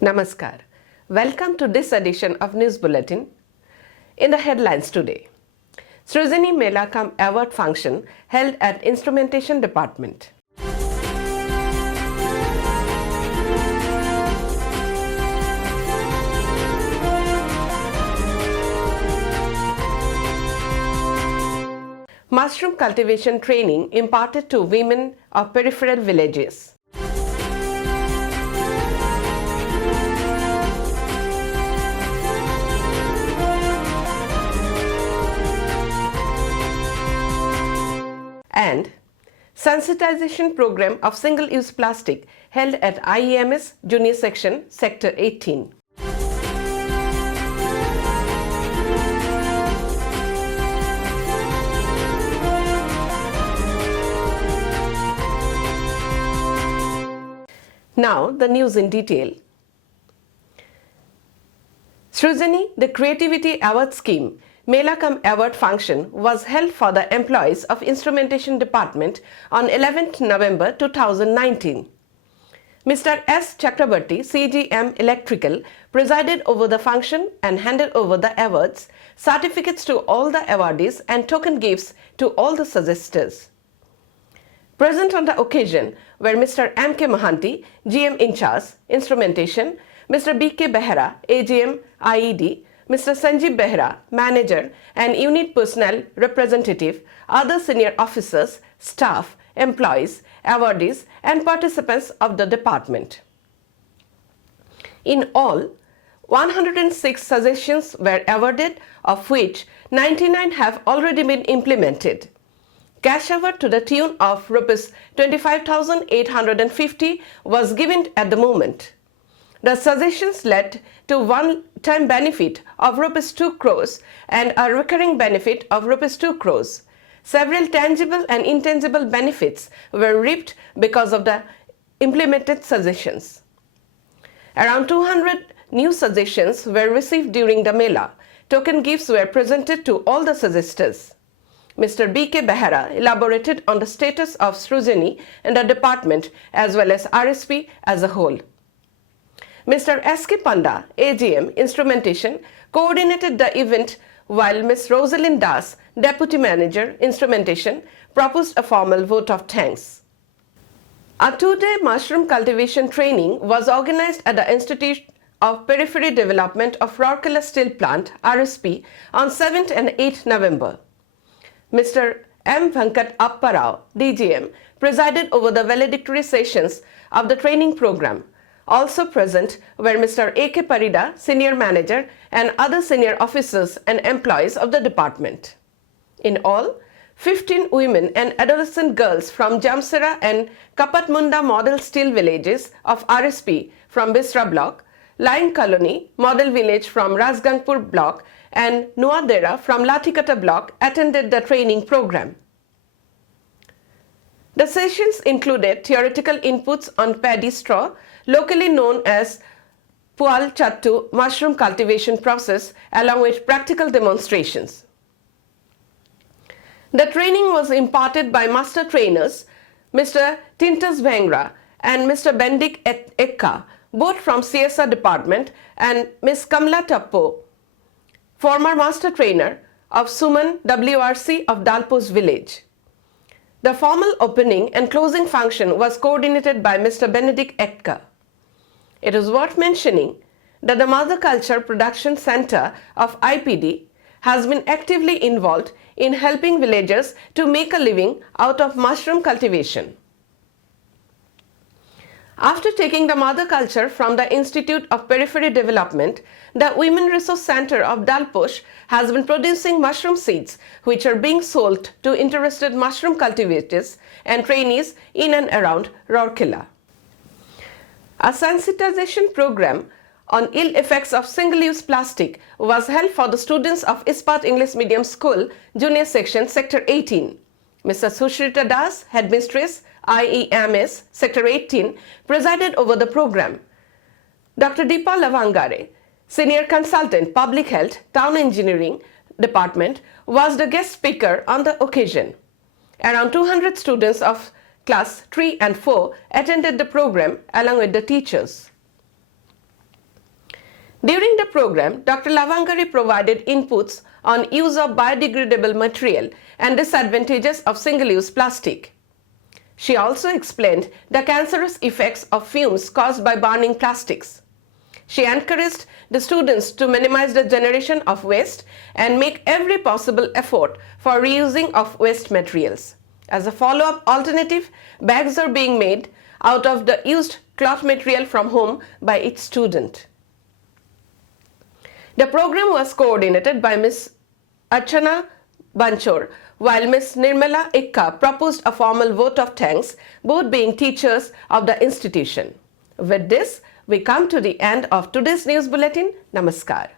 Namaskar. Welcome to this edition of News Bulletin. In the headlines today, Srujani Mela Cum Award function held at Instrumentation Department. Mushroom cultivation training imparted to women of peripheral villages. And sensitization program of single-use plastic held at IEMS Junior Section, Sector 18. Now the news in detail. Srujani, the Creativity Award Scheme Mela Cum Award function was held for the employees of Instrumentation Department on 11th November 2019. Mr. S. Chakrabarti, CGM Electrical, presided over the function and handed over the awards, certificates to all the awardees and token gifts to all the suggestors. Present on the occasion were Mr. M. K. Mahanti, GM in charge, Instrumentation, Mr. B. K. Behera, AGM, IED, Mr. Sanjeev Behera, Manager and Unit Personnel Representative, other senior officers, staff, employees, awardees and participants of the department. In all, 106 suggestions were awarded, of which 99 have already been implemented. Cash award to the tune of Rs 25,850 was given at the moment. The suggestions led to one-time benefit of Rs 2 crores and a recurring benefit of Rs 2 crores. Several tangible and intangible benefits were reaped because of the implemented suggestions. Around 200 new suggestions were received during the Mela. Token gifts were presented to all the suggestors. Mr. B. K. Behera elaborated on the status of Srujani and the department as well as RSP as a whole. Mr. S. K. Panda, AGM, Instrumentation, coordinated the event while Ms. Rosalind Das, Deputy Manager, Instrumentation, proposed a formal vote of thanks. A two-day mushroom cultivation training was organized at the Institute of Periphery Development of Rourkela Steel Plant, RSP, on 7th and 8th November. Mr. M. Venkat Apparao, DGM, presided over the valedictory sessions of the training program. Also present were Mr. A. K. Parida, Senior Manager, and other senior officers and employees of the department. In all, 15 women and adolescent girls from Jamsera and Kapatmunda Model Steel Villages of RSP from Bisra Block, Line Colony Model Village from Rajgangpur Block, and Nuadera from Lathikata Block attended the training program. The sessions included theoretical inputs on paddy straw, locally known as Pual Chattu mushroom cultivation process, along with practical demonstrations. The training was imparted by master trainers Mr. Tintas Vengra and Mr. Bendik Ekka, both from CSR department, and Ms. Kamla Tappo, former master trainer of Suman WRC of Dalpos village. The formal opening and closing function was coordinated by Mr. Benedict Ekka. It is worth mentioning that the Mother Culture Production Center of IPD has been actively involved in helping villagers to make a living out of mushroom cultivation. After taking the mother culture from the Institute of Periphery Development, the Women Resource Center of Dalposh has been producing mushroom seeds which are being sold to interested mushroom cultivators and trainees in and around Rourkela. A sensitization program on ill effects of single-use plastic was held for the students of Ispat English Medium School, Junior Section, Sector 18. Mr. Sushrita Das, Headmistress, IEMS, Sector 18, presided over the program. Dr. Deepa Lavangare, Senior Consultant, Public Health, Town Engineering Department, was the guest speaker on the occasion. Around 200 students of Class 3 and 4 attended the program along with the teachers. During the program, Dr. Lavangari provided inputs on use of biodegradable material and disadvantages of single-use plastic. She also explained the cancerous effects of fumes caused by burning plastics. She encouraged the students to minimize the generation of waste and make every possible effort for reusing of waste materials. As a follow-up alternative, bags are being made out of the used cloth material from home by each student. The program was coordinated by Ms. Archana Banchor, while Ms. Nirmala Ikka proposed a formal vote of thanks, both being teachers of the institution. With this, we come to the end of today's news bulletin. Namaskar.